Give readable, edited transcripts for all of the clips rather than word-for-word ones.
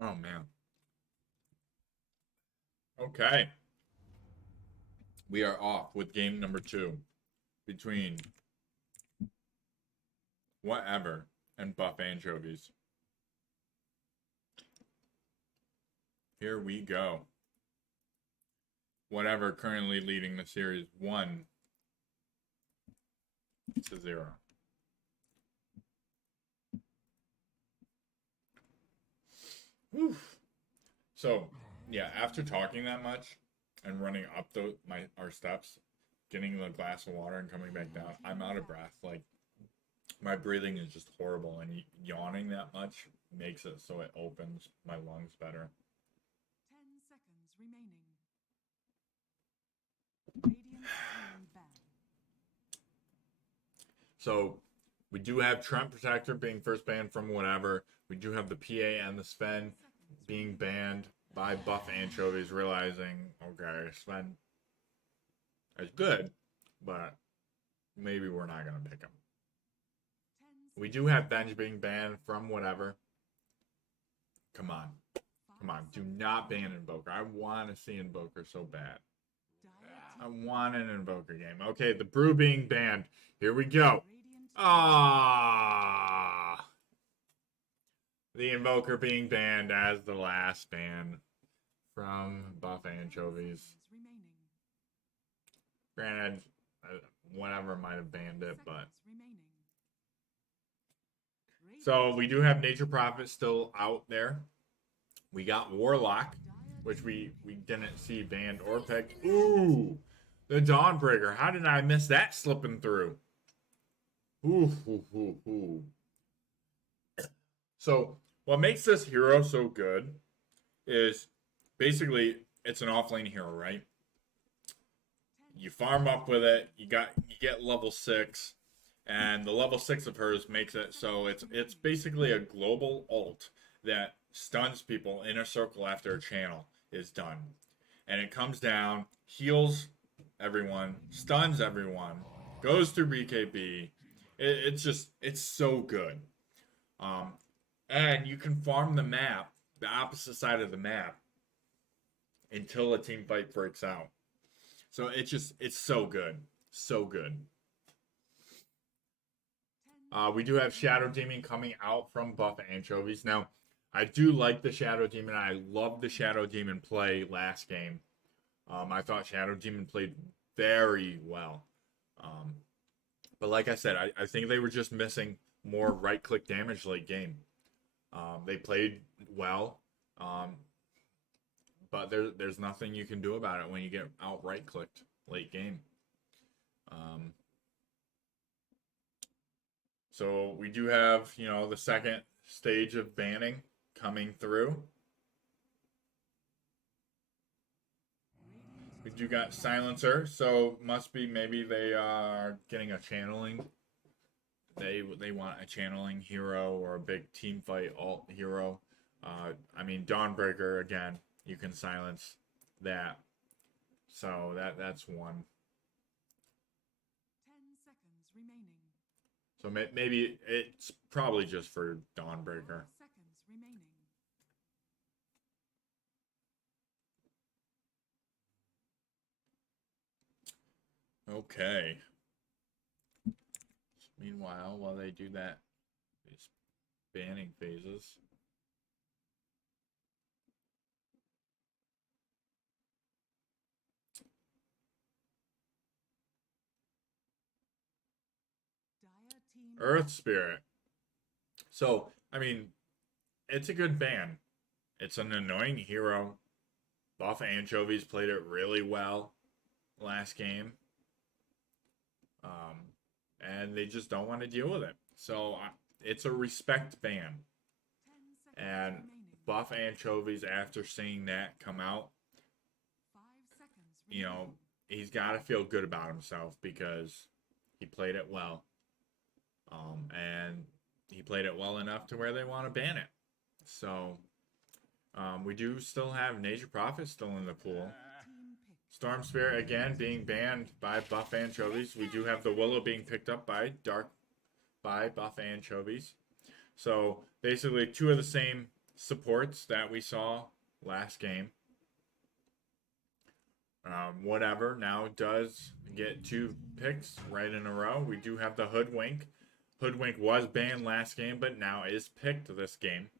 Oh man. Okay. We are off with game number 2 between whatever and buff anchovies. Here we go. Whatever currently leading the series 1-0. Oof. So yeah, after talking that much and running up our steps, getting the glass of water and coming back down, I'm out of breath. Like my breathing is just horrible, and yawning that much makes it so it opens my lungs better. 10 seconds remaining. Radiant screen ban. So we do have Trent Protector being first banned from whatever. We do have the PA and the Sven being banned by buff anchovies, realizing, okay, Sven is good, but maybe we're not going to pick him. We do have Benj being banned from whatever. Come on. Come on. Do not ban Invoker. I want to see Invoker so bad. I want an Invoker game. Okay, the Brew being banned. Here we go. Ah. The Invoker being banned as the last ban from buff anchovies. Granted, whatever might have banned it, but so we do have Nature Prophet still out there. We got Warlock, which we didn't see banned or picked. Ooh, the Dawnbreaker. How did I miss that slipping through? Ooh, ooh, ooh, ooh. So what makes this hero so good is basically it's an offlane hero, right? You farm up with it. You get level 6, and the level 6 of hers makes it so it's basically a global ult that stuns people in a circle after a channel is done, and it comes down, heals everyone, stuns everyone, goes through BKB. It's so good. Um, and you can farm the map, the opposite side of the map, until a team fight breaks out. So it's so good, so good. We do have Shadow Demon coming out from buff anchovies. Now, I do like the Shadow Demon. I love the Shadow Demon play last game. I thought Shadow Demon played very well. Um, but like I said, I think they were just missing more right click damage late game. They played well, but there's nothing you can do about it when you get out right clicked late game. Um, so we do have, the second stage of banning coming through. We do got Silencer, so must be maybe they are getting a channeling. They want a channeling hero or a big team fight alt hero. I mean Dawnbreaker again. You can silence that, so that's one. 10 seconds remaining. So maybe it's probably just for Dawnbreaker. 4 seconds remaining. Okay. Meanwhile, while they do that, these banning phases. Earth Spirit. So, I mean, it's a good ban. It's an annoying hero. Buff Anchovies played it really well last game. And they just don't want to deal with it. So, it's a respect ban. And Buff Anchovies, after seeing that come out, he's got to feel good about himself because he played it well. And he played it well enough to where they want to ban it. So we do still have Nature Prophet still in the pool. Storm Spirit again being banned by buff anchovies. We do have the Willow being picked up by buff anchovies. So basically two of the same supports that we saw last game. Whatever now does get 2 picks right in a row. We do have the Hoodwink. Hoodwink was banned last game, but now is picked this game.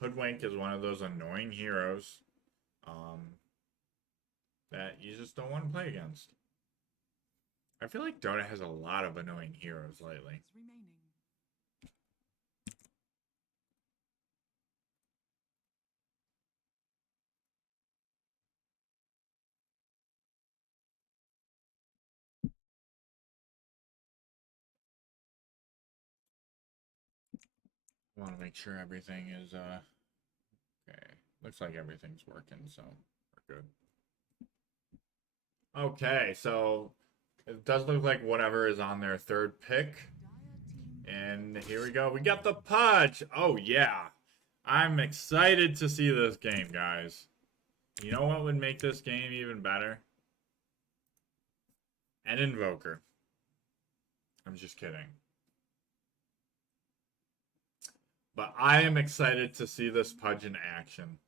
Hoodwink is one of those annoying heroes that you just don't want to play against. I feel like Dota has a lot of annoying heroes lately. Remaining. I want to make sure everything is okay. Looks like everything's working, so we're good. Okay, so it does look like whatever is on their third pick. And here we go. We got the Pudge. Oh, yeah. I'm excited to see this game, guys. You know what would make this game even better? An Invoker. I'm just kidding. But I am excited to see this Pudge in action.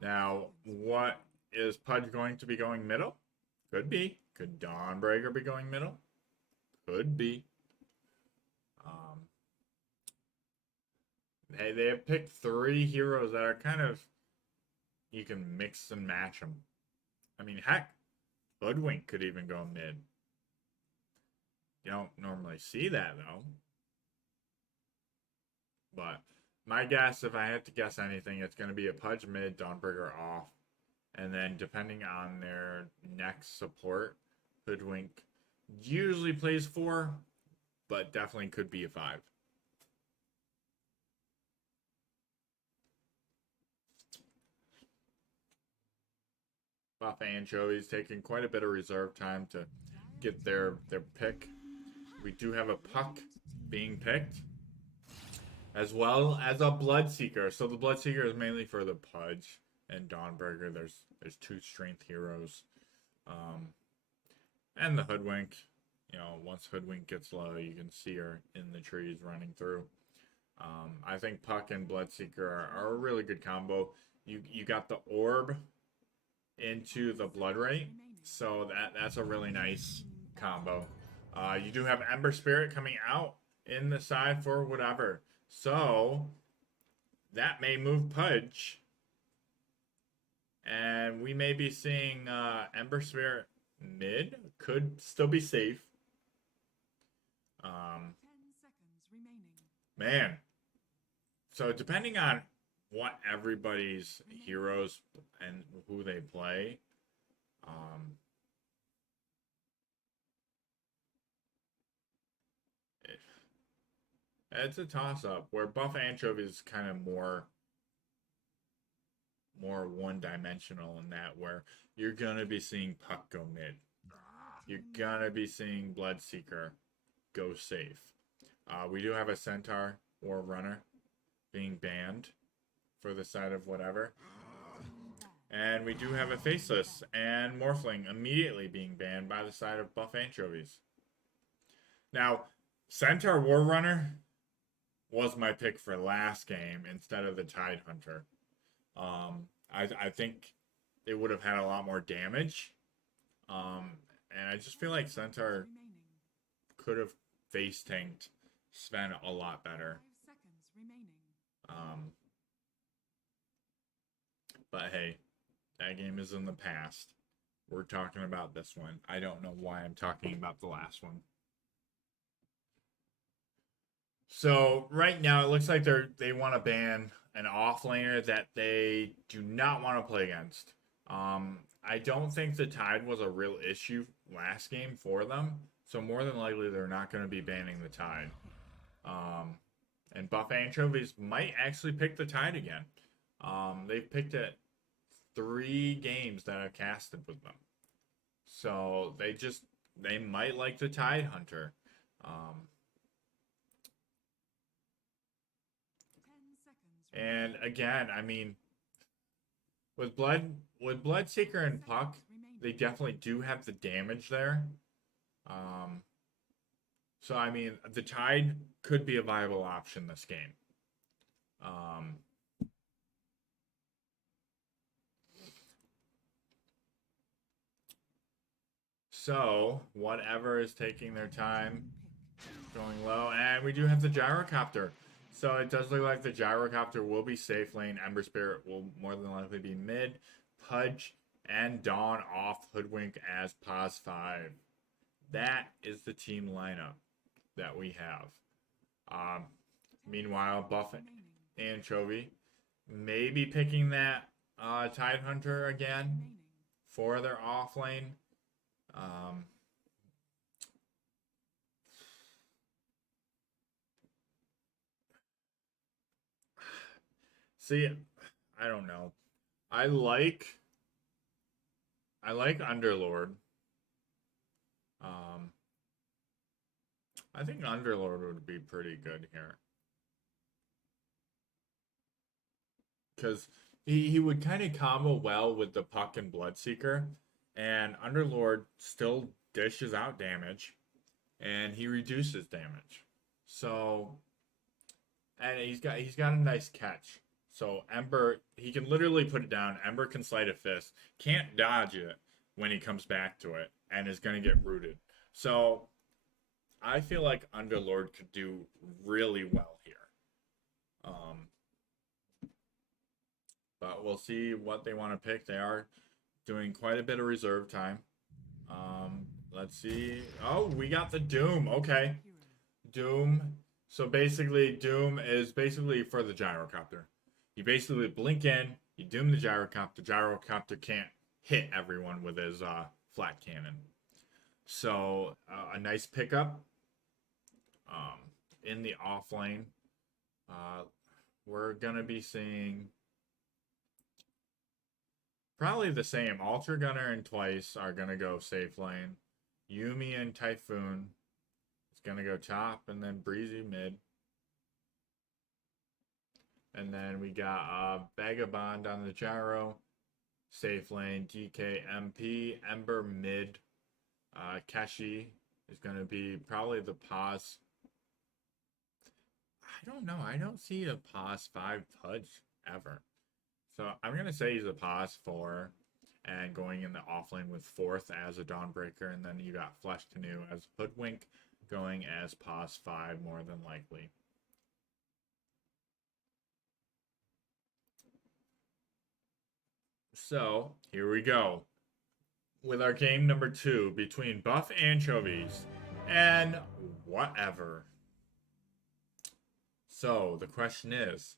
Now, what is Pudge going to be going middle? Could be. Could Dawnbreaker be going middle? Could be. They have picked 3 heroes that are kind of, you can mix and match them. I mean, heck, Hoodwink could even go mid. You don't normally see that, though. But my guess, if I had to guess anything, it's going to be a Pudge mid, Dawnbreaker off. And then depending on their next support, Hoodwink usually plays 4, but definitely could be a 5. Buff Anchovy's taking quite a bit of reserve time to get their pick. We do have a Puck being picked, as well as a Bloodseeker. So the Bloodseeker is mainly for the Pudge and Dawnbreaker. There's 2 strength heroes. And the Hoodwink. You know, once Hoodwink gets low, you can see her in the trees running through. I think Puck and Bloodseeker are a really good combo. You got the Orb into the Blood Rate, so that's a really nice combo. You do have Ember Spirit coming out in the side for whatever, so that may move Pudge, and we may be seeing Ember Spirit mid. Could still be safe. 10 seconds remaining. Man, so depending on what everybody's heroes and who they play, it's a toss-up where Buff Anchovy is kind of more one-dimensional in that, where you're gonna be seeing Puck go mid, you're gonna be seeing Bloodseeker go safe. We do have a Centaur or Runner being banned for the side of whatever. And we do have a Faceless and Morphling immediately being banned by the side of Buff Anchovies. Now, Centaur War Runner was my pick for last game instead of the Tide Hunter. I think it would have had a lot more damage. And I just feel like Centaur could have face tanked Sven a lot better. 5 seconds remaining. But hey, that game is in the past. We're talking about this one. I don't know why I'm talking about the last one. So right now it looks like they want to ban an offlaner that they do not want to play against. I don't think the Tide was a real issue last game for them, so more than likely they're not going to be banning the Tide. And Buff Anchovies might actually pick the Tide again. They've picked it 3 games that I've casted with them, so they might like the Tide Hunter. 10 seconds And again, I mean, with Bloodseeker and Puck, remaining. they definitely do have the damage there. So, I mean, the Tide could be a viable option this game. Um, so, whatever is taking their time, going low. And we do have the Gyrocopter. So, it does look like the Gyrocopter will be safe lane. Ember Spirit will more than likely be mid. Pudge and Dawn off Hoodwink as Pos 5. That is the team lineup that we have. Meanwhile, Buff Anchovy maybe picking that Tide Hunter again for their off lane. See, I don't know. I like Underlord. I think Underlord would be pretty good here. Because he would kind of combo well with the Puck and Bloodseeker. And Underlord still dishes out damage. And he reduces damage. So, and he's got a nice catch. So Ember, he can literally put it down. Ember can Sleight of Fist. Can't dodge it when he comes back to it. And is going to get rooted. So I feel like Underlord could do really well here. But we'll see what they want to pick. They are doing quite a bit of reserve time. Let's see. Oh, we got the Doom. Okay. Doom. So basically, Doom is basically for the Gyrocopter. You basically blink in, you doom the Gyrocopter. Gyrocopter can't hit everyone with his flat cannon. So a nice pickup in the off lane. We're going to be seeing probably the same. Ultra Gunner and Twice are going to go safe lane. Yumi and Typhoon is going to go top, and then Breezy mid. And then we got Vagabond on the Gyro. Safe lane, DK, MP, Ember mid. Keshi is going to be probably the Pos. I don't know. I don't see a Pos 5 Pudge ever. So I'm going to say he's a Pos 4 and going in the offlane with 4th as a Dawnbreaker. And then you got Flesh Canoe as Hoodwink going as Pos 5 more than likely. So here we go with our game number 2 between Buff Anchovies and whatever. So the question is,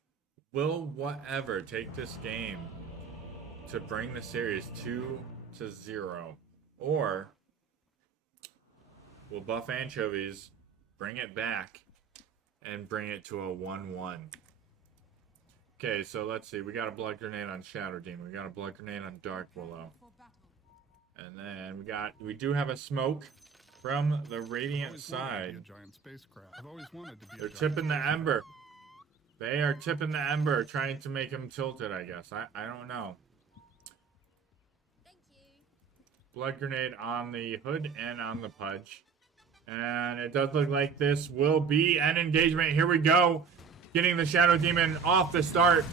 will whatever take this game to bring the series 2-0, or will Buff Anchovies bring it back and bring it to a 1-1? Okay, so let's see. We got a Blood Grenade on Shadow Demon. We got a Blood Grenade on Dark Willow. And then we do have a smoke from the Radiant side. They're tipping the Ember. They are tipping the Ember, trying to make him tilted, I guess. I don't know. Thank you. Blood Grenade on the Hood and on the Pudge. And it does look like this will be an engagement. Here we go. Getting the Shadow Demon off the start.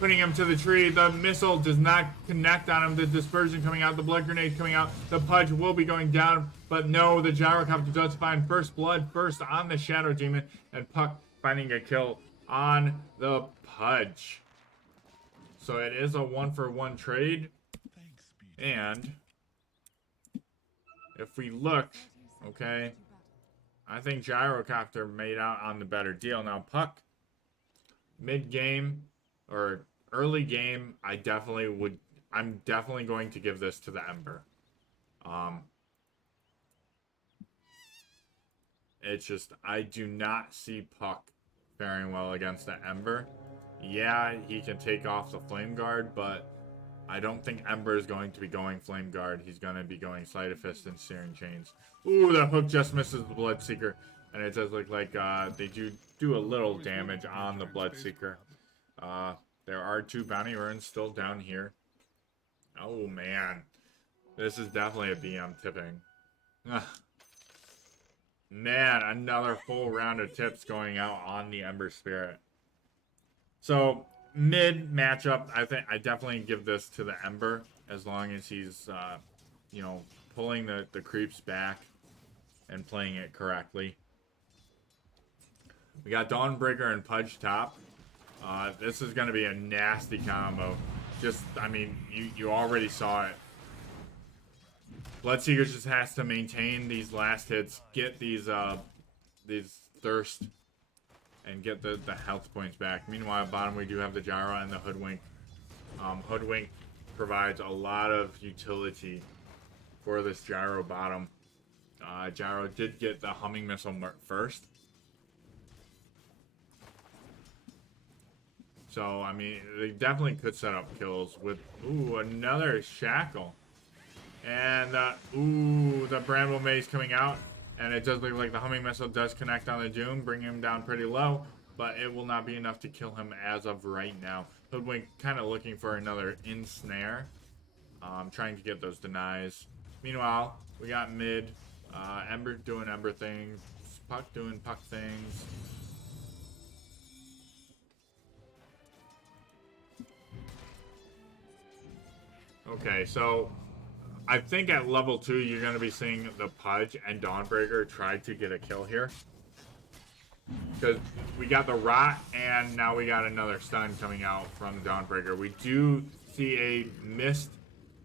Putting him to the tree. The missile does not connect on him. The dispersion coming out. The Blood Grenade coming out. The Pudge will be going down. But no, the Gyrocopter does find first blood first on the Shadow Demon. And Puck finding a kill on the Pudge. So it is a 1-for-1 trade. And if we look, okay, I think Gyrocopter made out on the better deal. Now Puck, mid-game or early game, I'm definitely going to give this to the Ember. It's just, I do not see Puck faring well against the Ember. Yeah, he can take off the Flame Guard, but I don't think Ember is going to be going Flame Guard. He's going to be going Sleight of Fist and Searing Chains. Ooh, the hook just misses the Bloodseeker. And it does look like they do a little damage on the Bloodseeker. There are 2 bounty runes still down here. Oh, man. This is definitely a BM tipping. man, another full round of tips going out on the Ember Spirit. So mid matchup, I think I definitely give this to the Ember as long as he's, you know, pulling the creeps back and playing it correctly. We got Dawnbreaker and Pudge top. This is going to be a nasty combo. Just, I mean, you already saw it. Bloodseeker just has to maintain these last hits, get these thirst, and get the health points back. Meanwhile, at bottom we do have the Gyro and the Hoodwink. Hoodwink provides a lot of utility for this Gyro bottom. Gyro did get the Humming Missile first. So, I mean, they definitely could set up kills with, ooh, another Shackle. And, ooh, the Bramble Maze coming out. And it does look like the Humming Missile does connect on the Doom, bring him down pretty low. But it will not be enough to kill him as of right now. Hoodwink kind of looking for another ensnare. Trying to get those denies. Meanwhile, we got mid. Ember doing Ember things. Puck doing Puck things. Okay, so I think at level 2 you're going to be seeing the Pudge and Dawnbreaker try to get a kill here. Because we got the Rot and now we got another stun coming out from Dawnbreaker. We do see a missed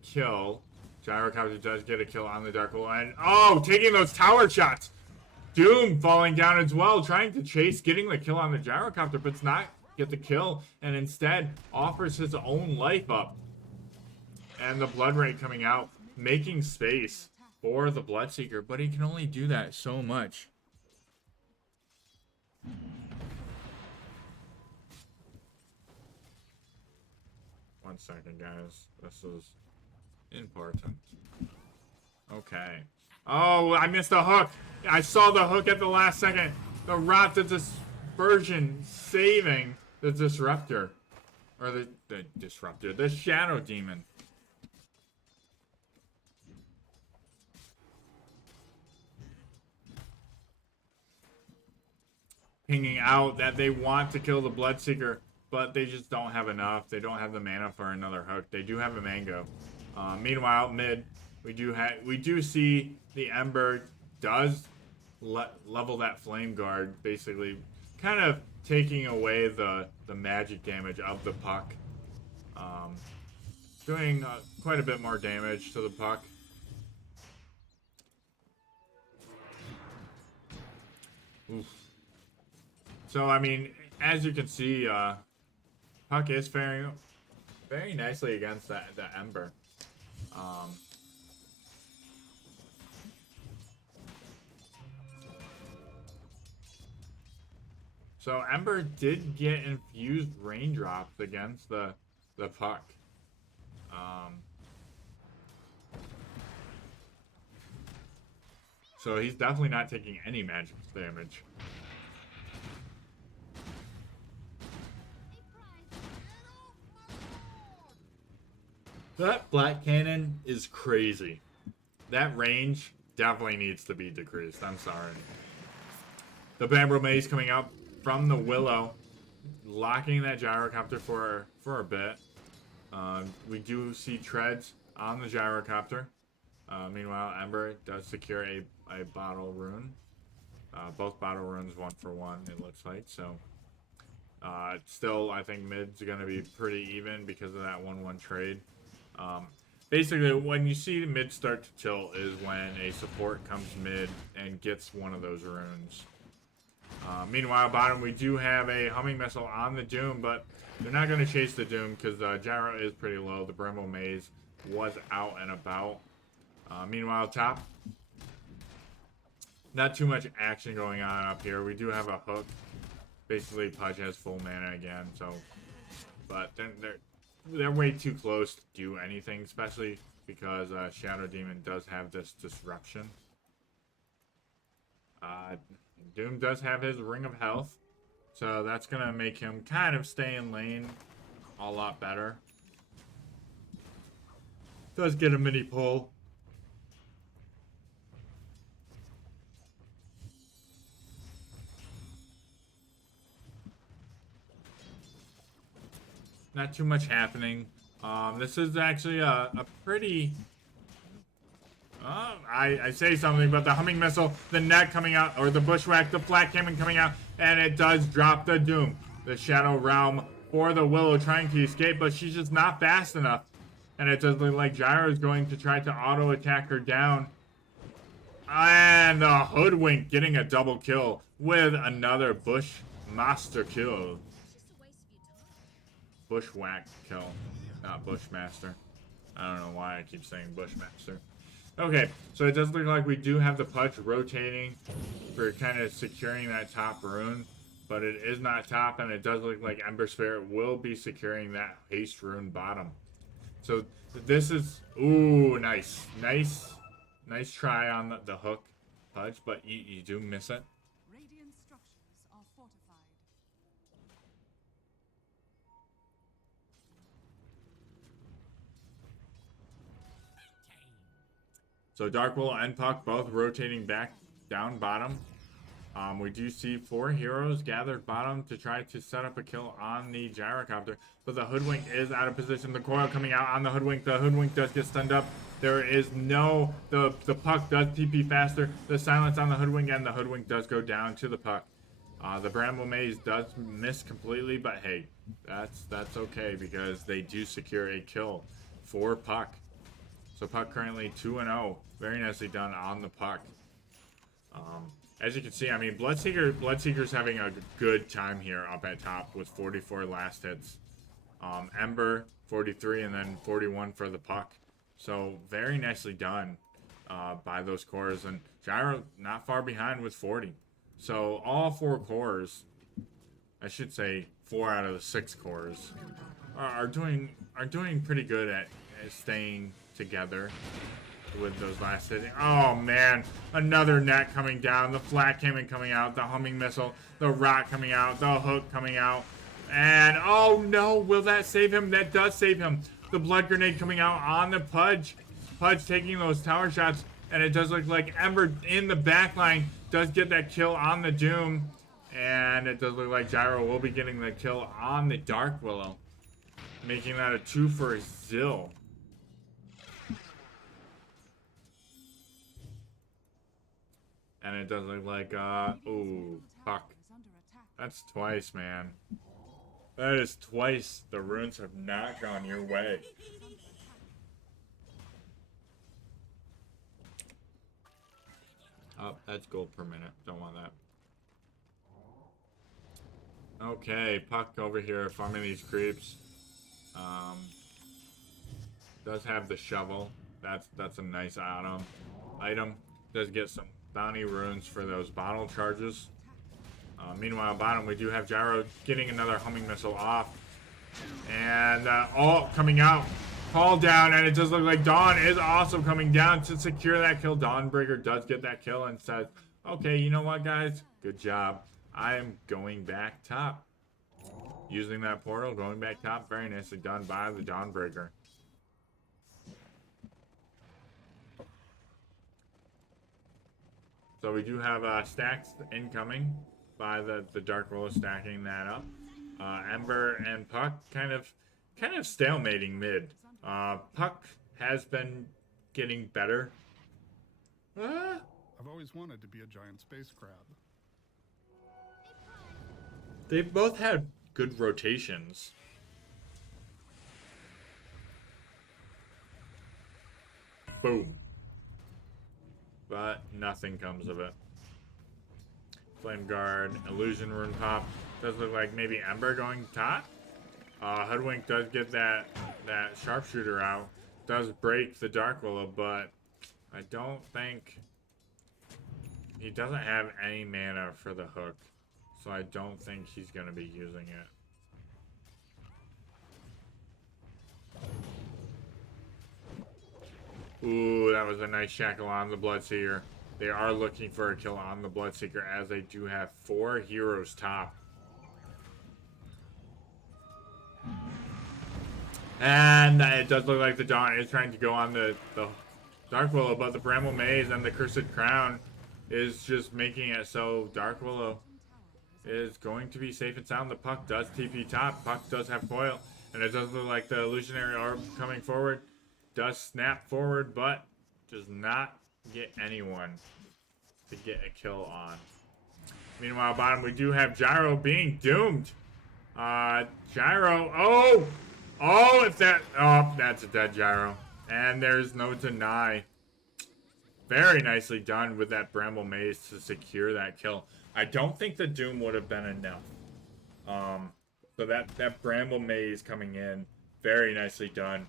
kill. Gyrocopter does get a kill on the Dark Hole. And, oh, taking those tower shots. Doom falling down as well, trying to chase, getting the kill on the Gyrocopter, but it's not get the kill. And instead offers his own life up. And the Blood Ray coming out, making space for the Bloodseeker, but he can only do that so much. One second, guys. This is important. Okay. Oh, I missed a hook. I saw the hook at the last second. The Rot, the Dispersion, saving the Disruptor. Or the Disruptor, the Shadow Demon. Pinging out that they want to kill the Bloodseeker, but they just don't have enough. They don't have the mana for another hook. They do have a mango. Meanwhile, mid, we do see the Ember does level that Flame Guard, basically kind of taking away the magic damage of the Puck. Doing quite a bit more damage to the Puck. Oof. So, I mean, as you can see, Puck is faring very nicely against the Ember. So, Ember did get infused raindrops against the Puck. So, he's definitely not taking any magic damage. That Black Cannon is crazy. That range definitely needs to be decreased. I'm sorry. The Bamboo Maze coming out from the Willow, locking that Gyrocopter for a bit. We do see treads on the Gyrocopter. Meanwhile, Ember does secure a bottle rune. Both bottle runes 1-for-1, it looks like. So, still, I think mid's going to be pretty even because of that 1-1 trade. Basically, when you see mid start to tilt is when a support comes mid and gets one of those runes. Meanwhile, bottom, we do have a Humming Missile on the Doom, but they're not going to chase the Doom because Gyro is pretty low. The Bramble Maze was out and about. Meanwhile, top, not too much action going on up here. We do have a hook. Basically, Pudge has full mana again, so, but they're way too close to do anything, especially because Shadow Demon does have this disruption. Doom does have his Ring of Health, so that's going to make him kind of stay in lane a lot better. Does get a mini pull. not too much happening. This is actually a pretty... I say something, but the homing missile, the net coming out, or the bushwhack, the flat cannon coming out, and it does drop the Doom. The Shadow Realm for the Willow trying to escape, but she's just not fast enough. And it does look like Gyro is going to try to auto-attack her down. And the Hoodwink getting a double kill with another Bushmaster kill. It's just a waste of your time. Bushwhack kill, not Bushmaster. I don't know why I keep saying Bushmaster. Okay, so it does look like we do have the Pudge rotating for kind of securing that top rune, but it is not top, and it does look like Ember Spirit will be securing that haste rune bottom. So this is, ooh, nice try on the hook, Pudge, but you do miss it. Radiant structures are fortified. So Dark Willow and Puck both rotating back down bottom. We do see 4 heroes gathered bottom to try to set up a kill on the gyrocopter, but the Hoodwink is out of position. The coil coming out on the Hoodwink. The Hoodwink does get stunned up. There is no... The Puck does TP faster. The silence on the Hoodwink, and the Hoodwink does go down to the Puck. The Bramble Maze does miss completely, but hey, that's okay because they do secure a kill for Puck. So Puck currently 2-0. Very nicely done on the Puck. As you can see, I mean, Bloodseeker's having a good time here up at top with 44 last hits. Ember, 43, and then 41 for the Puck. So very nicely done by those cores. And Gyro not far behind with 40. So all 4 cores, I should say 4 out of the 6 cores, are doing pretty good at staying together with those last hits. Oh man, another net coming down, the flat cannon coming out, the homing missile, the rock coming out, the hook coming out, and oh no, will that save him? That does save him. The blood grenade coming out on the Pudge taking those tower shots, and it does look like Ember in the back line does get that kill on the Doom, and it does look like Gyro will be getting the kill on the Dark Willow, making that a 2 for Zill. And it does look like, ooh, Puck. Is under attack. That's twice, man. That is twice the runes have not gone your way. Oh, that's gold per minute. Don't want that. Okay, Puck over here farming these creeps. Does have the shovel. That's a nice item. Does get some bounty runes for those bottle charges. Meanwhile, bottom, we do have Gyro getting another homing missile off. And all coming out. Call down, and it does look like Dawn is also coming down to secure that kill. Dawnbreaker does get that kill and says, okay, you know what, guys? Good job. I am going back top. Using that portal, going back top. Very nicely done by the Dawnbreaker. So we do have stacks incoming by the Dark Willow stacking that up. Ember and Puck kind of stalemating mid. Puck has been getting better. I've always wanted to be a giant space crab. They've both had good rotations. Boom. But nothing comes of it. Flame Guard, Illusion Rune Pop. Does look like maybe Ember going top. Hoodwink does get that sharpshooter out. Does break the Dark Willow, but I don't think he doesn't have any mana for the hook. So I don't think he's going to be using it. Ooh, that was a nice shackle on the Bloodseeker. They are looking for a kill on the Bloodseeker as they do have 4 heroes top. And it does look like the Dawn is trying to go on the Dark Willow, but the Bramble Maze and the Cursed Crown is just making it so Dark Willow is going to be safe and sound. The Puck does TP top. Puck does have coil. And it does look like the illusionary orb coming forward does snap forward, but does not get anyone to get a kill on. Meanwhile, bottom, we do have Gyro being doomed. Gyro, oh, that's a dead Gyro. And there's no deny. Very nicely done with that Bramble Maze to secure that kill. I don't think the Doom would have been enough. So that Bramble Maze coming in, very nicely done.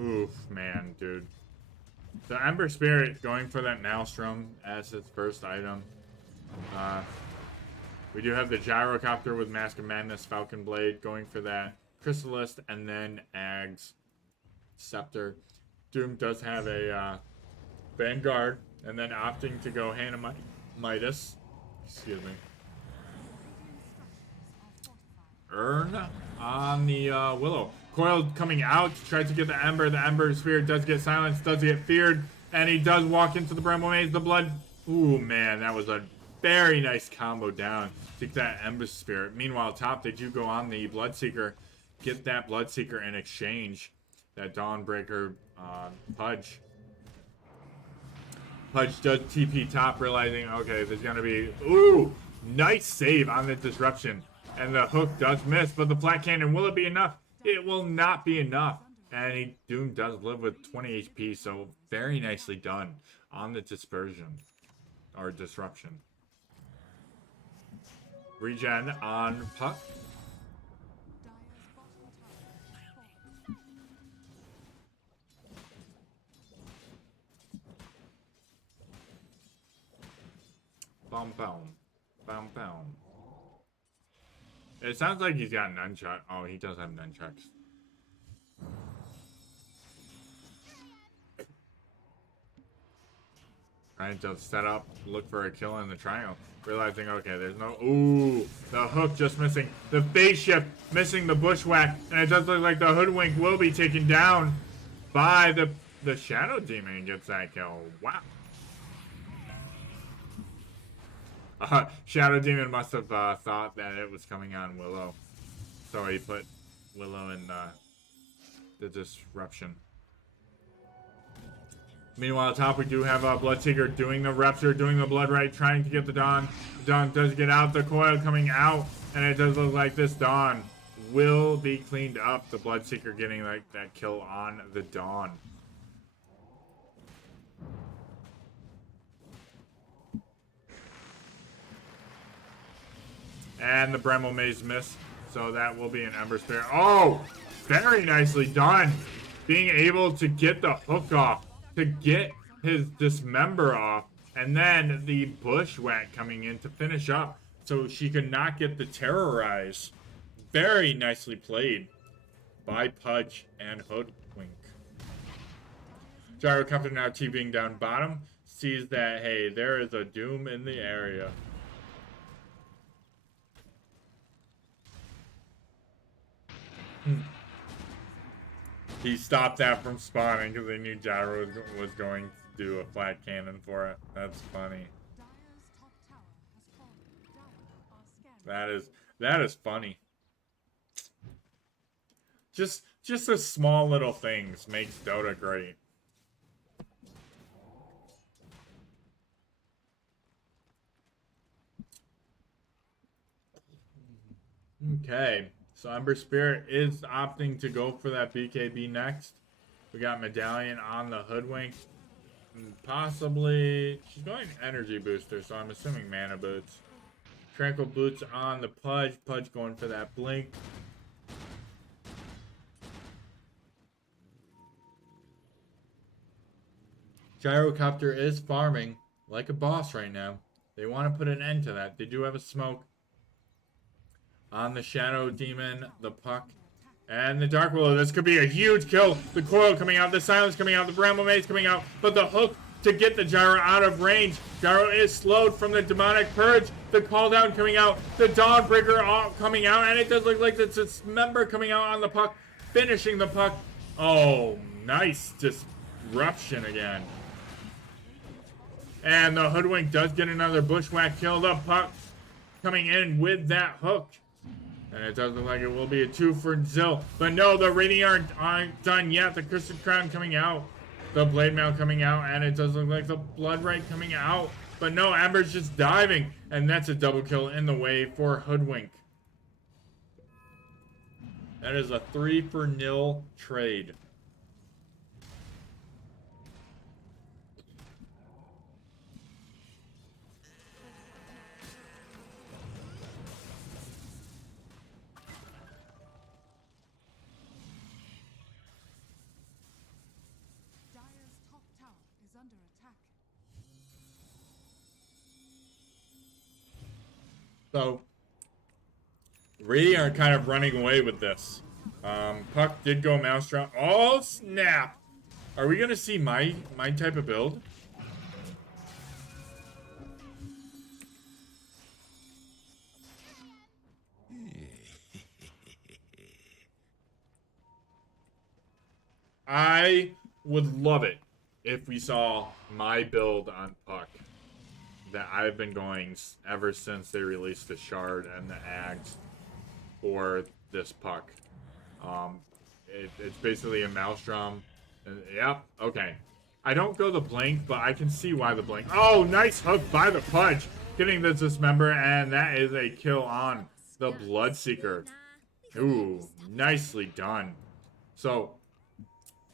Oof, man, dude. The Ember Spirit going for that Maelstrom as its first item. We do have the Gyrocopter with Mask of Madness, Falcon Blade going for that Chrysalis, and then Ag's Scepter. Doom does have a Vanguard, and then opting to go Hannah Midas. Excuse me. Earn on the Willow. Coil coming out to try to get the Ember. The Ember Spirit does get silenced, does get feared, and he does walk into the Bramble Maze. The blood. Ooh, man, that was a very nice combo down to get that Ember Spirit. Meanwhile, top, they do go on the Bloodseeker. Get that Bloodseeker in exchange. That Dawnbreaker Pudge. Pudge does TP top, realizing, okay, there's going to be... Ooh! Nice save on the Disruption. And the hook does miss, but the Flat Cannon, will it be enough? It will not be enough. And Doom does live with 20 HP, so very nicely done on the Dispersion. Or Disruption. Regen on Puck. Bum bum. Bum bum. It sounds like he's got nunchuck. Oh, he does have nunchucks. Trying to set up, look for a kill in the triangle. Realizing, okay, there's no... Ooh, the hook just missing. The phase shift missing the bushwhack. And it does look like the hoodwink will be taken down by the Shadow Demon gets that kill. Wow. Shadow Demon must have thought that it was coming on Willow. So he put Willow in the Disruption. Meanwhile, top, we do have Bloodseeker doing the Rupture, doing the Blood Right, trying to get the Dawn. The Dawn does get out, the Coil coming out, and it does look like this Dawn will be cleaned up. The Bloodseeker getting like that kill on the Dawn. And the Bramble Maze missed, so that will be an Ember Spirit. Oh, very nicely done. Being able to get the hook off, to get his Dismember off, and then the Bushwhack coming in to finish up, so she could not get the Terrorize. Very nicely played by Pudge and Hoodwink. Gyrocopter now TVing down bottom, sees that, hey, there is a Doom in the area. He stopped that from spawning because they knew Gyro was going to do a flat cannon for it. That's funny. That is funny. Just the small little things makes Dota great. Okay. So Ember Spirit is opting to go for that BKB next. We got Medallion on the Hoodwink. Possibly, she's going Energy Booster, so I'm assuming Mana Boots. Tranquil Boots on the Pudge. Pudge going for that Blink. Gyrocopter is farming like a boss right now. They want to put an end to that. They do have a smoke on the Shadow Demon, the Puck, and the Dark Willow. This could be a huge kill. The Coil coming out, the Silence coming out, the Bramble Maze coming out, but the hook to get the Gyro out of range. Gyro is slowed from the Demonic Purge. The Call Down coming out, the Dawnbreaker coming out, and it does look like the Dismember coming out on the Puck, finishing the Puck. Oh, nice disruption again. And the Hoodwink does get another Bushwhack kill. The Puck coming in with that hook. And it does look like it will be a 2 for Zill. But no, the Radiant aren't done yet. The Crystal Crown coming out. The Blade Mail coming out. And it does look like the Blood Right coming out. But no, Amber's just diving. And that's a double kill in the way for Hoodwink. That is a 3-0 trade. Dire's top tower is under attack. So, Radiant are kind of running away with this. Puck did go Maelstrom. Oh, snap! Are we going to see my type of build? I would love it if we saw my build on Puck that I've been going ever since they released the Shard and the Ags for this Puck. It's basically a Maelstrom. Yep, okay. I don't go the Blink, but I can see why the Blink. Oh, nice hook by the Pudge. Getting the Dismember, and that is a kill on the Bloodseeker. Ooh, nicely done. So,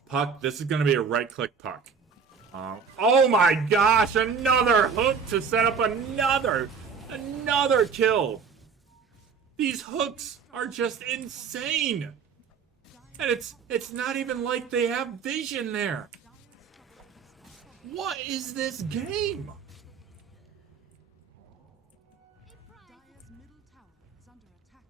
Puck, this is going to be a right-click Puck. Oh my gosh, another hook to set up another kill. These hooks are just insane. And it's not even like they have vision there. What is this game? Dire's middle tower is under attack.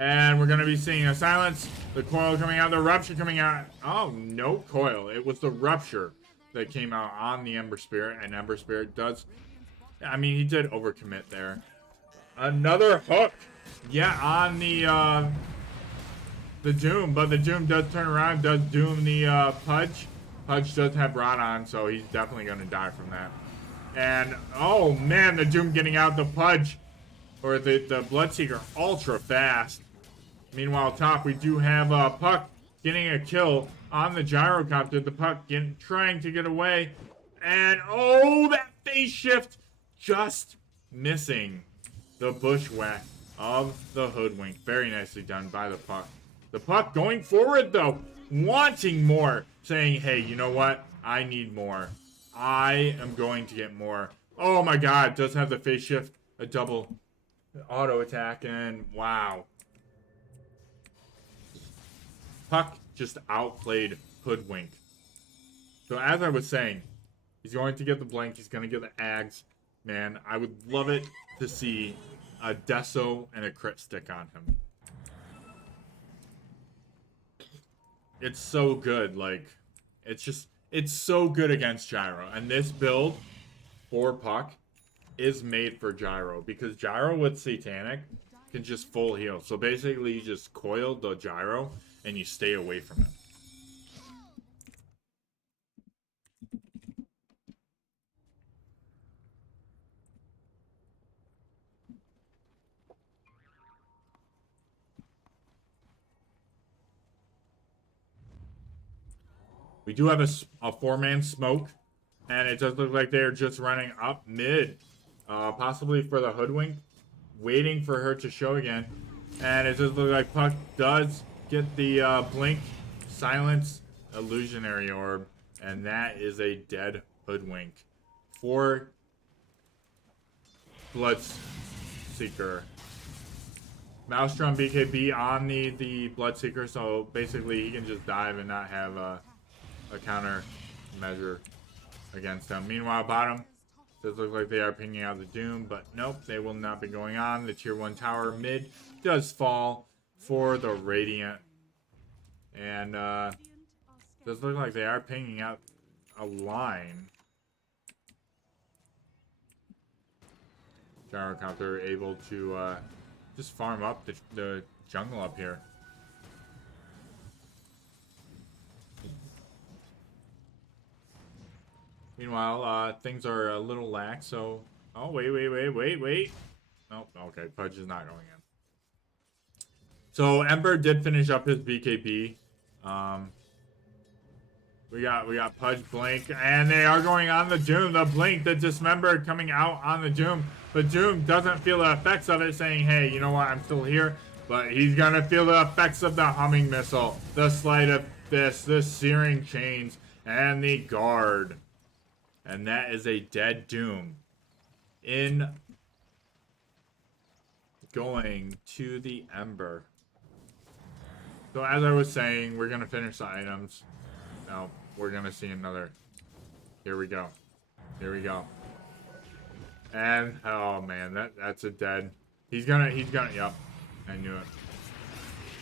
And we're going to be seeing a silence. The coil coming out, the rupture coming out. Oh, no coil. It was the rupture that came out on the Ember Spirit. And Ember Spirit does... I mean, he did overcommit there. Another hook. Yeah, on the Doom. But the Doom does turn around, does doom the Pudge. Pudge does have Rod on, so he's definitely going to die from that. And, oh man, the Doom getting out the Pudge. Or the Bloodseeker ultra fast. Meanwhile, top, we do have Puck getting a kill on the Gyrocopter. The Puck trying to get away. And, oh, that phase shift just missing the Bushwhack of the Hoodwink. Very nicely done by the Puck. The Puck going forward, though, wanting more. Saying, hey, you know what? I need more. I am going to get more. Oh, my God. Does have the phase shift. A double auto attack, and wow. Puck just outplayed Hoodwink. So as I was saying, he's going to get the Blink, he's going to get the Ags. Man, I would love it to see a Deso and a crit stick on him. It's so good, like, it's so good against Gyro. And this build for Puck is made for Gyro, because Gyro with Satanic can just full heal. So basically you just coil the Gyro and you stay away from it. We do have a 4-man smoke, and it does look like they're just running up mid. Possibly for the Hoodwink, waiting for her to show again. And it does look like Puck does get the Blink, Silence, Illusionary Orb, and that is a dead Hoodwink for Bloodseeker. Maelstrom BKB on the Bloodseeker, so basically he can just dive and not have a counter measure against him. Meanwhile, bottom, does look like they are pinging out the Doom, but nope, they will not be going on. The tier 1 tower mid does fall for the Radiant. And does look like they are pinging out a line. Gyrocopter able to just farm up the jungle up here. Meanwhile, things are a little lax, so... Oh, wait. Oh, okay, Pudge is not going in. So, Ember did finish up his BKB. We got Pudge, Blink, and they are going on the Doom. The Blink, the Dismember coming out on the Doom. But Doom doesn't feel the effects of it, saying, hey, you know what, I'm still here. But he's gonna feel the effects of the Humming Missile, the Sleight of Fist, the Searing Chains, and the Guard. And that is a dead Doom. In going to the Ember. So as I was saying, we're gonna finish the items. No, we're gonna see another. Here we go. And oh man, that's a dead. He's gonna yep. I knew it.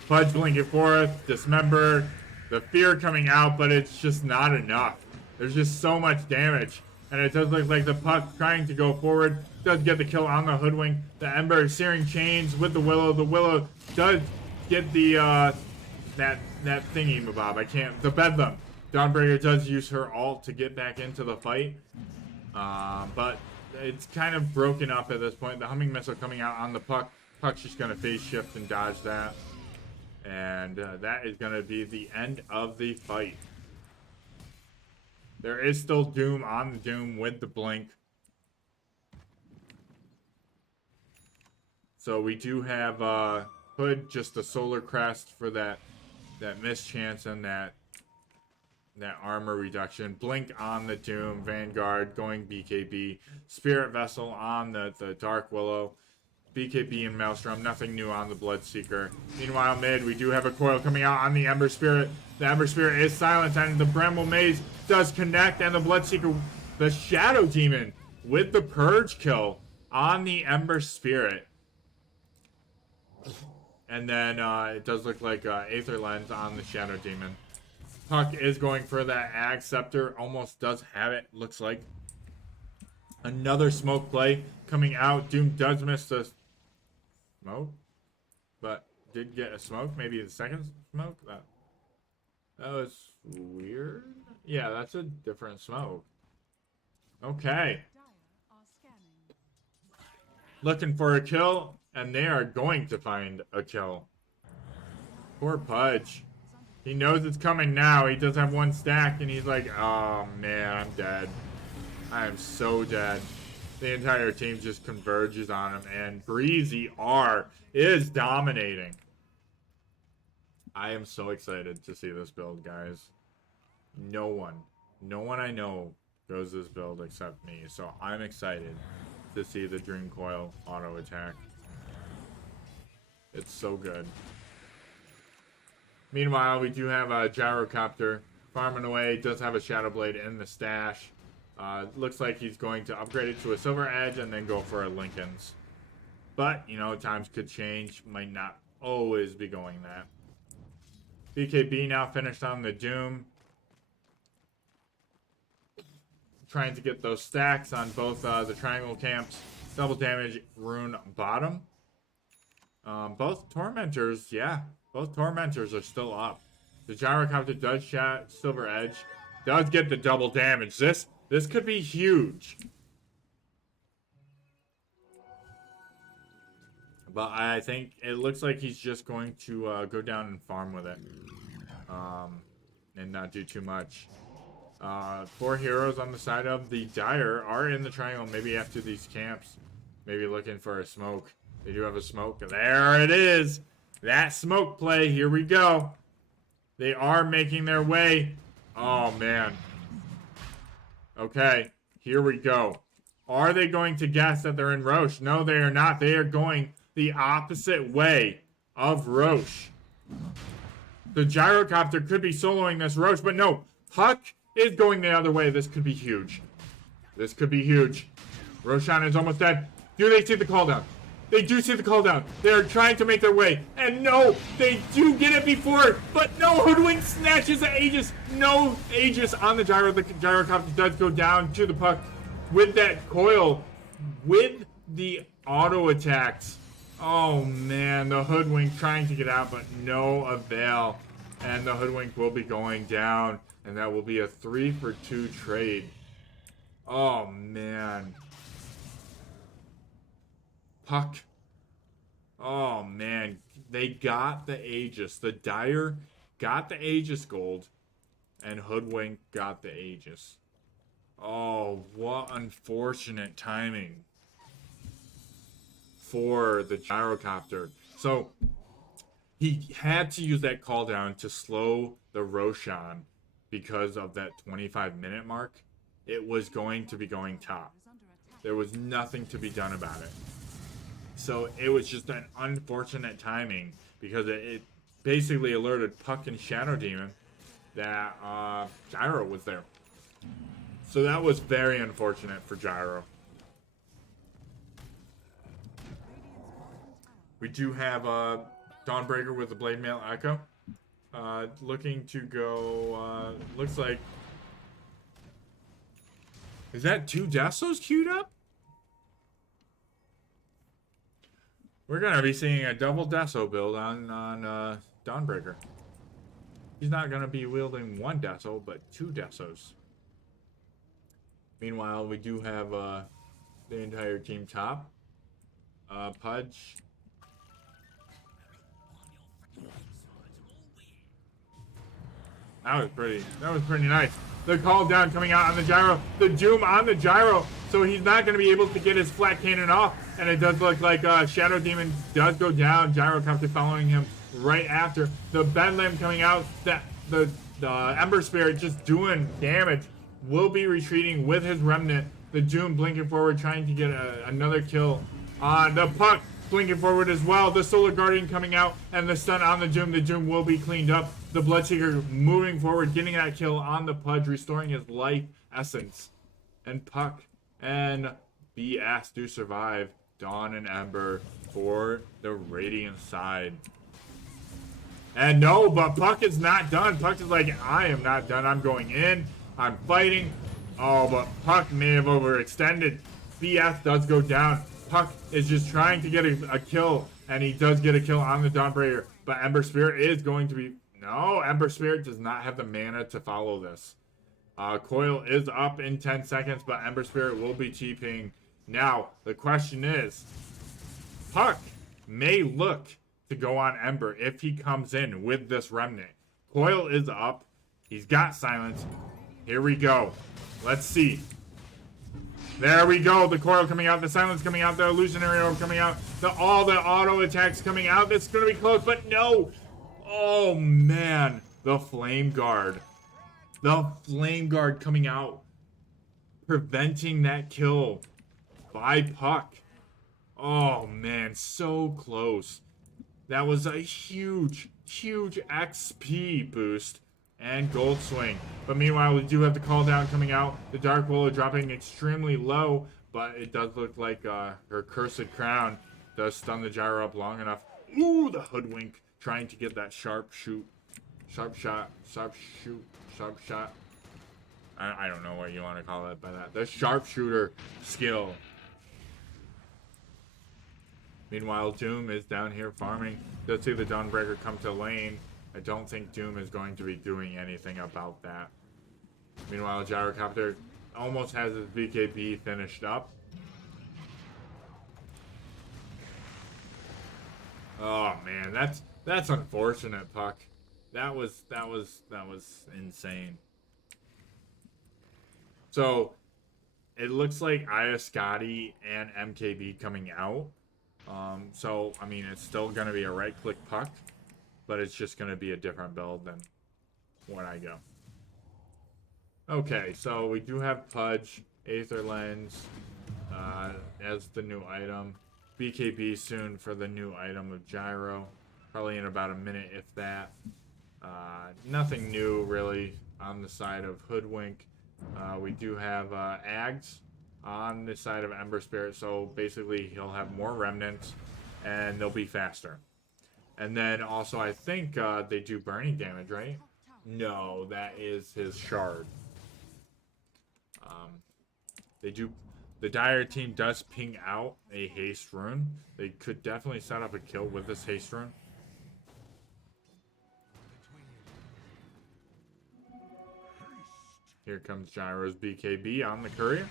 Pudge blinking forth, Dismember, the fear coming out, but it's just not enough. There's just so much damage. And it does look like the Puck trying to go forward. Does get the kill on the Hoodwink. The Ember Searing Chains with the Willow. The Willow does get the that thingy mabob. I can't. The Bedlam. Dawnbreaker does use her ult to get back into the fight. But it's kind of broken up at this point. The Humming Missile coming out on the Puck. Puck's just going to phase shift and dodge that. And that is going to be the end of the fight. There is still Doom on the Doom with the Blink. So we do have Hood, just a Solar Crest for that mischance and that armor reduction. Blink on the Doom. Vanguard going BKB. Spirit Vessel on the Dark Willow. BKB and Maelstrom. Nothing new on the Bloodseeker. Meanwhile, mid, we do have a coil coming out on the Ember Spirit. The Ember Spirit is silenced, and the Bramble Maze does connect, and the Bloodseeker, the Shadow Demon, with the Purge kill on the Ember Spirit. And then it does look like Aether Lens on the Shadow Demon. Puck is going for that Ag Scepter. Almost does have it, looks like. Another smoke play coming out. Doom does miss the smoke, but did get a smoke. Maybe the second smoke. That was weird. Yeah, that's a different smoke. Okay. Looking for a kill, and they are going to find a kill. Poor Pudge. He knows it's coming now. He does have one stack, and he's like, oh man, I'm dead. I am so dead. The entire team just converges on him, and Breezy R is dominating. I am so excited to see this build, guys. No one I know goes this build except me, so I'm excited to see the Dream Coil auto attack. It's so good. Meanwhile, we do have a Gyrocopter farming away. Does have a Shadow Blade in the stash. Looks like he's going to upgrade it to a Silver Edge and then go for a Lincoln's. But, you know, times could change. Might not always be going that. BKB now finished on the Doom. Trying to get those stacks on both the Triangle Camps. Double damage Rune bottom. Both Tormentors, yeah. Both Tormentors are still up. The Gyrocopter does shot Silver Edge. Does get the double damage. This could be huge. But I think it looks like he's just going to go down and farm with it. And not do too much. 4 heroes on the side of the Dire are in the triangle. Maybe after these camps. Maybe looking for a smoke. They do have a smoke. There it is. That smoke play. Here we go. They are making their way. Oh, man. Okay. Here we go. Are they going to guess that they're in Roche? No, they are not. They are going the opposite way of Roche. The Gyrocopter could be soloing this Roche, but no. Puck is going the other way. This could be huge. This could be huge. Roshan is almost dead. Do they see the call down? They do see the call down. They are trying to make their way. And no, they do get it before. But no, Hoodwink snatches the Aegis. No Aegis on the Gyro. The Gyrocopter does go down to the Puck with that coil. With the auto attacks. Oh man, the Hoodwink trying to get out, but no avail. And the Hoodwink will be going down, and that will be a 3-for-2 trade. Oh man. Puck. Oh man, they got the Aegis. The Dire got the Aegis gold, and Hoodwink got the Aegis. Oh, what unfortunate timing for the gyrocopter. So he had to use that call down to slow the Roshan because of that 25-minute mark. It was going to be going top. There was nothing to be done about it. So it was just an unfortunate timing because it basically alerted Puck and Shadow Demon that Gyro was there. So that was very unfortunate for Gyro. We do have Dawnbreaker with the Blade Mail Echo. Looking to go, looks like... Is that 2 Desos queued up? We're going to be seeing a double Deso build on Dawnbreaker. He's not going to be wielding 1 Deso, but 2 Desos. Meanwhile, we do have the entire team top. Pudge. That was pretty nice. The call down coming out on the gyro. The Doom on the gyro. So he's not going to be able to get his flat cannon off. And it does look like Shadow Demon does go down. Gyrocopter following him right after. The Bedlam coming out. The Ember Spirit just doing damage. Will be retreating with his Remnant. The Doom blinking forward, trying to get another kill on the Puck. Blinking forward as well. The Solar Guardian coming out. And the stun on the Doom. The Doom will be cleaned up. The Bloodseeker moving forward, getting that kill on the Pudge, restoring his life essence. And Puck and BS do survive. Dawn and Ember for the Radiant side. And no, but Puck is not done. Puck is like, I am not done. I'm going in. I'm fighting. Oh, but Puck may have overextended. BS does go down. Puck is just trying to get a kill. And he does get a kill on the Dawnbreaker. But Ember Spirit is going to be... No, Ember Spirit does not have the mana to follow this. Coil is up in 10 seconds, but Ember Spirit will be TPing. Now, the question is, Puck may look to go on Ember if he comes in with this Remnant. Coil is up. He's got silence. Here we go. Let's see. There we go. The Coil coming out. The silence coming out. The illusionary orb coming out. All the auto attacks coming out. It's going to be close, but no. Oh, man. The Flame Guard. The Flame Guard coming out. Preventing that kill by Puck. Oh, man. So close. That was a huge, huge XP boost and gold swing. But meanwhile, we do have the call down coming out. The Dark Willow dropping extremely low, but it does look like her Cursed Crown does stun the gyro up long enough. Ooh, the Hoodwink trying to get that sharp shot. I don't know what you want to call it by that. The sharpshooter skill. Meanwhile, Doom is down here farming. Let's see the Dawnbreaker come to lane. I don't think Doom is going to be doing anything about that. Meanwhile, Gyrocopter almost has his BKB finished up. Oh man, that's unfortunate, Puck. That was insane. So it looks like Scotty and MKB coming out. So I mean, it's still gonna be a right-click Puck, but it's just gonna be a different build than when I go. Okay, so we do have Pudge, Aether Lens, as the new item. BKB soon for the new item of Gyro. Probably in about a minute, if that. Nothing new, really, on the side of Hoodwink. We do have Ags on the side of Ember Spirit, so basically he'll have more remnants, and they'll be faster. And then also, I think they do burning damage, right? No, that is his shard. the Dire team does ping out a haste rune. They could definitely set up a kill with this haste rune. Here comes Gyro's BKB on the courier.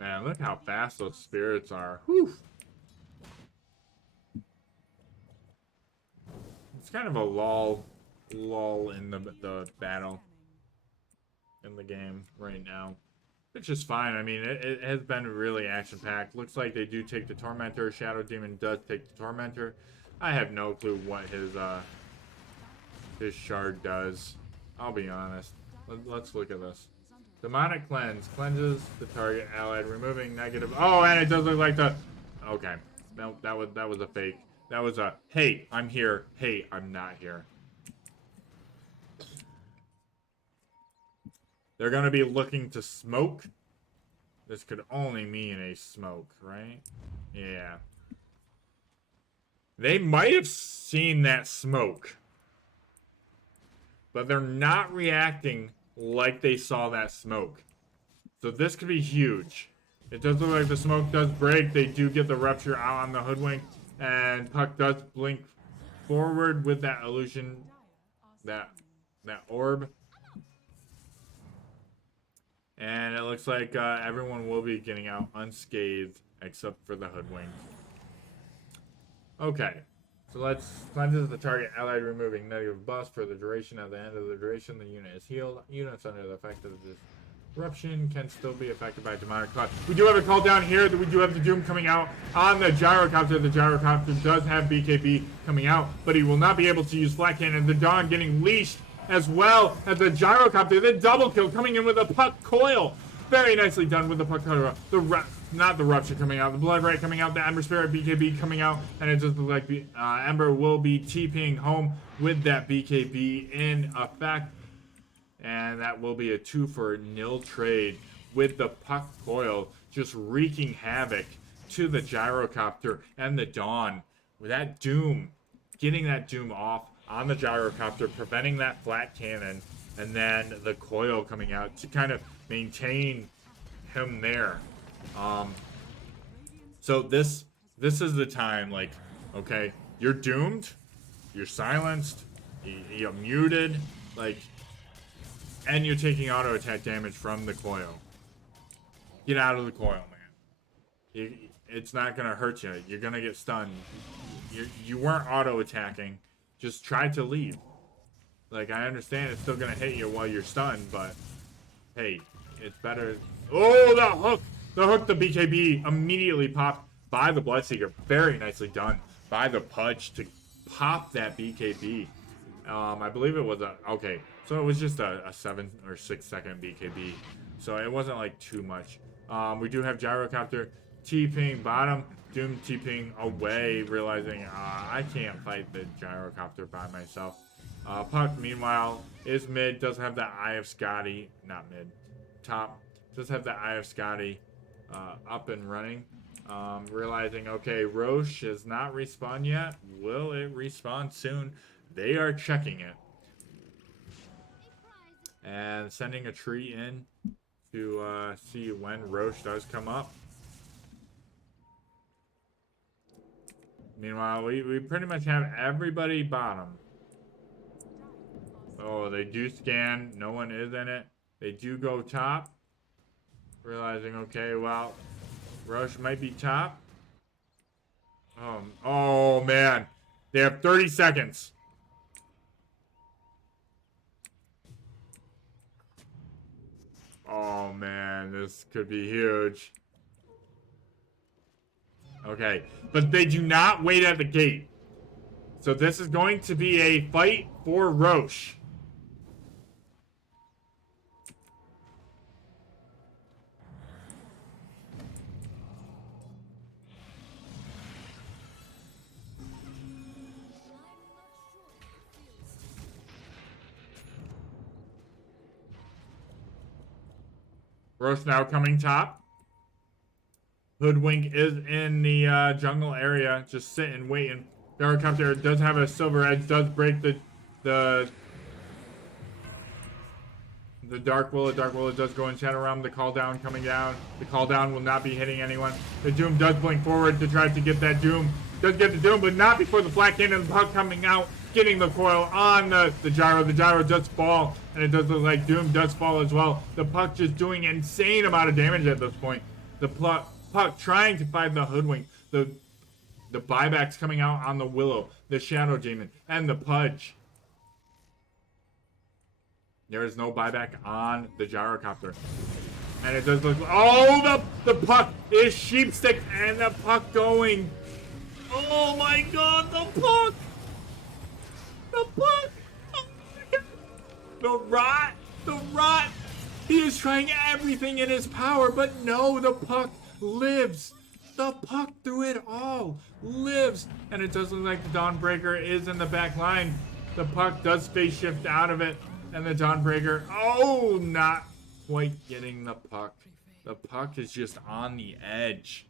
Man, look how fast those spirits are. Whew. It's kind of a lull in the battle in the game right now. Which is fine. I mean, it has been really action-packed. Looks like they do take the Tormentor. Shadow Demon does take the Tormentor. I have no clue what his shard does. I'll be honest. Let's look at this. Demonic Cleanse. Cleanses the target allied, removing negative... Oh, and it does look like the... Okay. No, that was a fake. That was a, hey, I'm here. Hey, I'm not here. They're going to be looking to smoke. This could only mean a smoke, right? Yeah. They might have seen that smoke. But they're not reacting like they saw that smoke. So this could be huge. It does look like the smoke does break. They do get the rupture out on the hoodwink. And Puck does blink forward with that illusion. That orb. And it looks like everyone will be getting out unscathed except for the hoodwink. Okay. So let's cleanse the target allied, removing negative buffs for the duration. At the end of the duration, the unit is healed. Units under the effect of disruption can still be affected by demonic cloud. We do have a call down here. We do have the Doom coming out on the Gyrocopter. The Gyrocopter does have BKB coming out, but he will not be able to use Flat Cannon. The Dawn getting leashed as well as the Gyrocopter. The double kill coming in with a Puck Coil. Very nicely done with the Puck Coil. Not the Rupture coming out. The Blood Ray coming out. The Ember Spirit BKB coming out. And it just looks like Ember will be TPing home with that BKB in effect. And that will be a 2-for-0 trade with the Puck Coil just wreaking havoc to the Gyrocopter and the Dawn. With that Doom, getting that Doom off on the Gyrocopter, preventing that Flat Cannon, and then the Coil coming out to kind of maintain him there. So this is the time, like, okay, you're doomed, you're silenced, you're muted, like, and you're taking auto attack damage from the Coil. Get out of the Coil, man. It's not gonna hurt you. You're gonna get stunned. You weren't auto attacking. Just try to leave. Like, I understand it's still gonna hit you while you're stunned, but hey, it's better. Oh, the hook! The hook, the BKB immediately popped by the Bloodseeker. Very nicely done by the Pudge to pop that BKB. I believe it was okay, so it was just a 7 or 6 second BKB. So it wasn't like too much. We do have Gyrocopter TPing bottom. Doom TPing away, realizing I can't fight the Gyrocopter by myself. Puck, meanwhile, is mid. Does have the Eye of Scotty. Not mid. Top. Does have the Eye of Scotty up and running. Realizing, okay, Roche is not respawned yet. Will it respawn soon? They are checking it. And sending a tree in to see when Roche does come up. Meanwhile, we pretty much have everybody bottom. Oh, they do scan. No one is in it. They do go top. Realizing, okay, well, Roche might be top. Oh, man. They have 30 seconds. Oh, man. This could be huge. Okay, but they do not wait at the gate. So this is going to be a fight for Roche. Roche now coming top. Hoodwink is in the jungle area, just sitting, waiting. Gyrocopter does have a silver edge, does break the Dark Willow. Dark Willow does go in Shadow Realm. The call down coming down. The call down will not be hitting anyone. The Doom does blink forward to try to get that Doom. Does get the Doom, but not before the Black Cannon and the Puck coming out, getting the coil on the Gyro. The Gyro does fall, and it does look like Doom does fall as well. The Puck just doing an insane amount of damage at this point. The Puck trying to find the Hoodwink. The buybacks coming out on the Willow, the Shadow Demon, and the Pudge. There is no buyback on the Gyrocopter. And it does look... Oh, the Puck is Sheepstick, and the Puck going... Oh my god, the Puck! The Puck! Oh my god! The Rot! He is trying everything in his power, but no, the Puck lives. The Puck through it all lives. And it does look like the Dawnbreaker is in the back line. The Puck does phase shift out of it. And the Dawnbreaker, oh, not quite getting the Puck. The Puck is just on the edge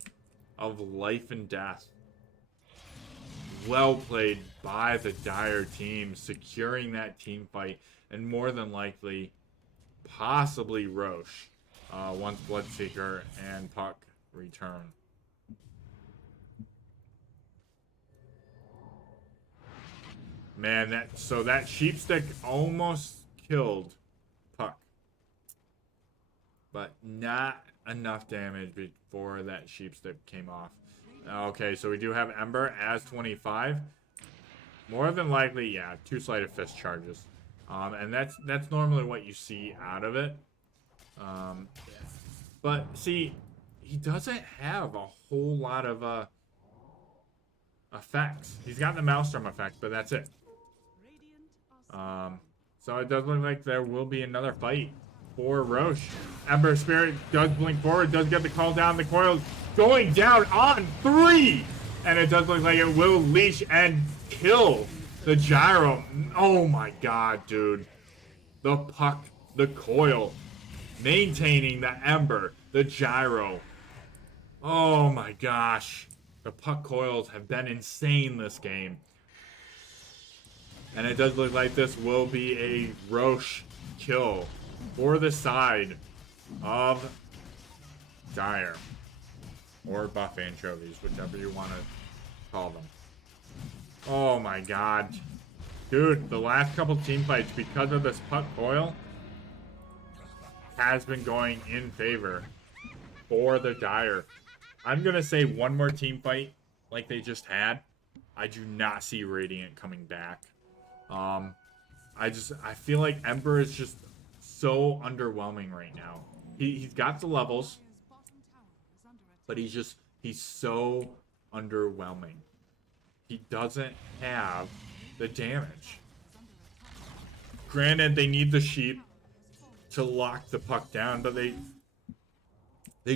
of life and death. Well played by the Dire team, securing that team fight, and more than likely, possibly Roche, once Bloodseeker and Puck return. Man, that Sheepstick almost killed Puck, but not enough damage before that Sheepstick came off. Okay, so we do have Ember as 25. More than likely, yeah, 2 Sleight of Fist charges, and that's normally what you see out of it. But see, he doesn't have a whole lot of effects. He's got the Maelstrom effect, but that's it. So it does look like there will be another fight for Roche. Ember Spirit does blink forward, does get the call down. The coil going down on 3, and it does look like it will leash and kill the Gyro. Oh my god, dude. The Puck, the coil, maintaining the Ember, the Gyro. Oh my gosh. The Puck coils have been insane this game. And it does look like this will be a Roche kill for the side of Dire. Or buff anchovies, whichever you want to call them. Oh my god. Dude, the last couple team fights, because of this Puck coil, has been going in favor for the Dire. I'm going to say one more team fight like they just had. I do not see Radiant coming back. I feel like Ember is just so underwhelming right now. He's got the levels, but he's so underwhelming. He doesn't have the damage. Granted, they need the sheep to lock the Puck down, but they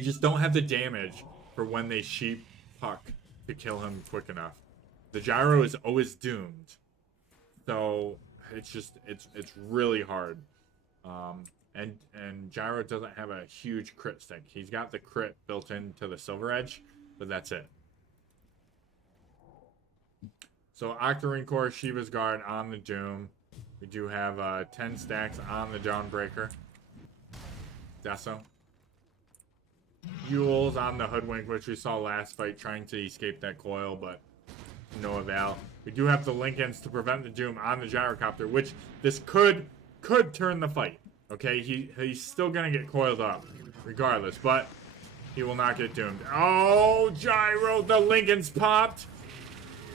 just don't have the damage for when they sheep Puck to kill him quick enough. The Gyro is always doomed. So it's really hard. And Gyro doesn't have a huge crit stick. He's got the crit built into the Silver Edge, but that's it. So Octarine Core, Shiva's Guard on the Doom. We do have 10 stacks on the Dawnbreaker. Deso. Yules on the Hoodwink, which we saw last fight, trying to escape that coil, but no avail. We do have the Lincolns to prevent the Doom on the Gyrocopter, which this could turn the fight. Okay, he's still gonna get coiled up, regardless, but he will not get doomed. Oh, Gyro, the Lincolns popped.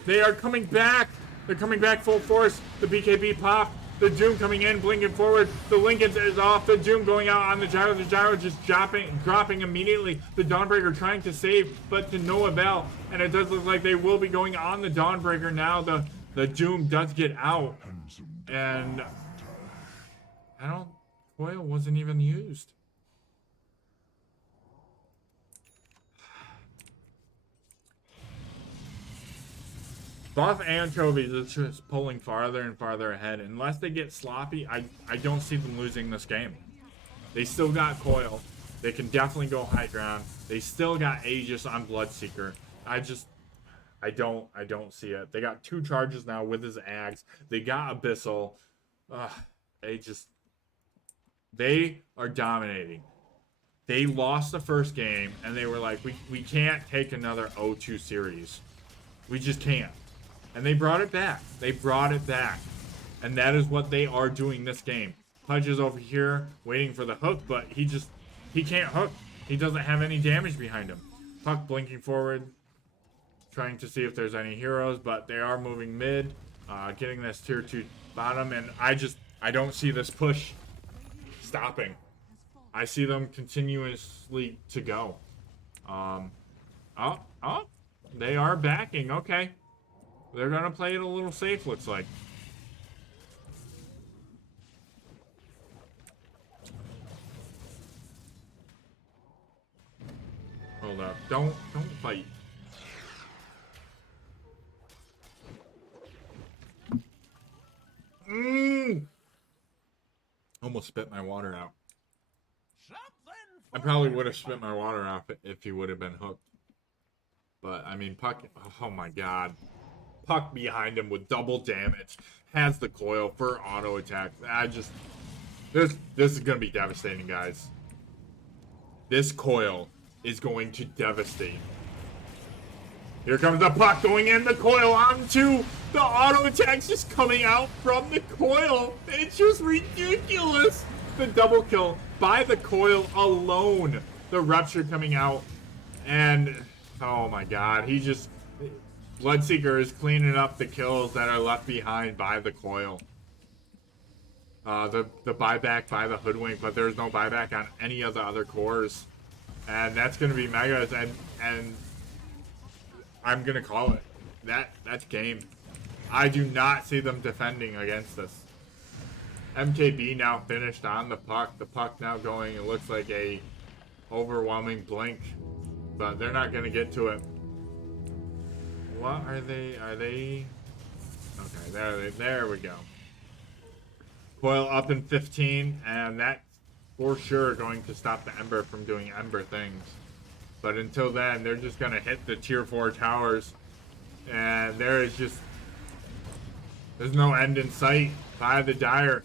They are coming back. They're coming back full force. The BKB popped. The Doom coming in, blinking forward. The Lincolns is off. The Doom going out on the Gyro. The Gyro just dropping immediately. The Dawnbreaker trying to save, but to no avail. And it does look like they will be going on the Dawnbreaker now. The Doom does get out. And coil wasn't even used. Buff anchovies is just pulling farther and farther ahead. Unless they get sloppy, I don't see them losing this game. They still got coil. They can definitely go high ground. They still got Aegis on Bloodseeker. I don't see it. They got 2 charges now with his Axe. They got Abyssal. Ugh, they are dominating. They lost the first game, and they were like, we can't take another 0-2 series. We just can't. And they brought it back. They brought it back. And that is what they are doing this game. Pudge is over here waiting for the hook, but he can't hook. He doesn't have any damage behind him. Puck blinking forward, trying to see if there's any heroes, but they are moving mid, getting this tier 2 bottom, and I don't see this push stopping. I see them continuously to go. They are backing. Okay. They're going to play it a little safe, looks like. Hold up. Don't fight. Almost spit my water out. I probably would have spit my water out if he would have been hooked. But, I mean, Puck... Oh, my God. Puck behind him with double damage. Has the coil for auto attack. This is going to be devastating, guys. This coil is going to devastate. Here comes the puck going in the coil onto the auto attacks just coming out from the coil. It's just ridiculous. The double kill by the coil alone. The rupture coming out. And, oh my God, Bloodseeker is cleaning up the kills that are left behind by the coil. The buyback by the Hoodwink, but there's no buyback on any of the other cores. And that's going to be Megas, and I'm going to call it. That's game. I do not see them defending against this. MKB now finished on the puck. The puck now going, it looks like a overwhelming blink. But they're not going to get to it. What are they? Are they? Okay, there we go. Coil up in 15, and that for sure going to stop the Ember from doing Ember things. But until then, they're just going to hit the tier 4 towers. And there's no end in sight by the Dire.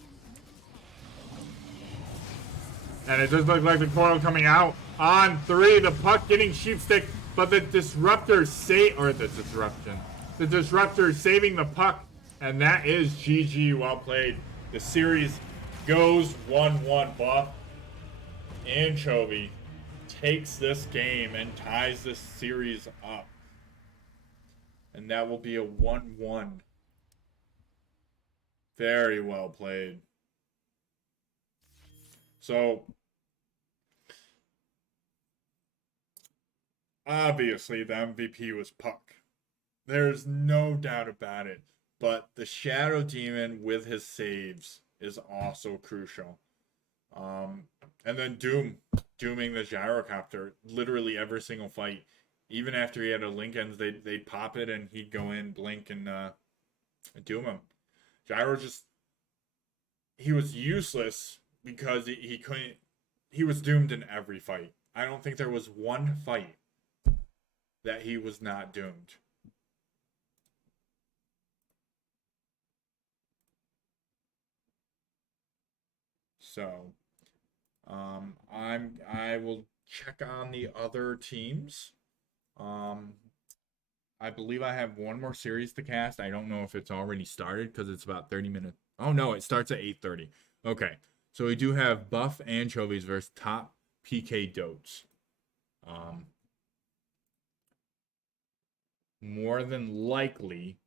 And it does look like the coil coming out on 3. The puck getting sheepstick, but the disruptor the disruptor saving the puck, and that is GG. Well played. The series goes 1-1. Buff Anchovy takes this game and ties this series up, and that will be a 1-1. Very well played. So obviously the MVP was Puck. There's no doubt about it. But the Shadow Demon with his saves is also crucial. And then dooming the Gyrocopter literally every single fight. Even after he had a Lincoln's, they'd pop it and he'd go in, blink, and doom him. Gyro he was useless because he couldn't. He was doomed in every fight. I don't think there was one fight that he was not doomed. So, I will check on the other teams. I believe I have one more series to cast. I don't know if it's already started because it's about 30 minutes. Oh no, it starts at 8:30. Okay, so we do have Buff Anchovies versus Top PK Dotes. More than likely,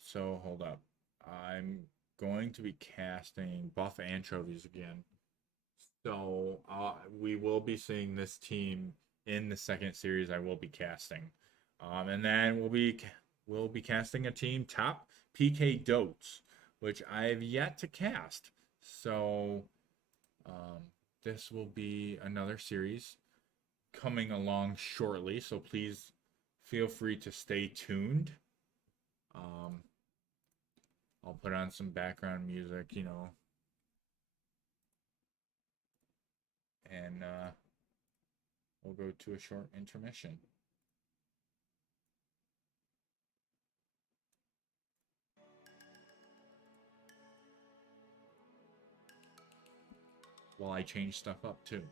so hold up. I'm going to be casting Buff Anchovies again. So we will be seeing this team in the second series I will be casting. And then we'll be casting a team Top PK Dotes, which I have yet to cast. So this will be another series coming along shortly. So please feel free to stay tuned. I'll put on some background music, and we'll go to a short intermission. While I change stuff up too.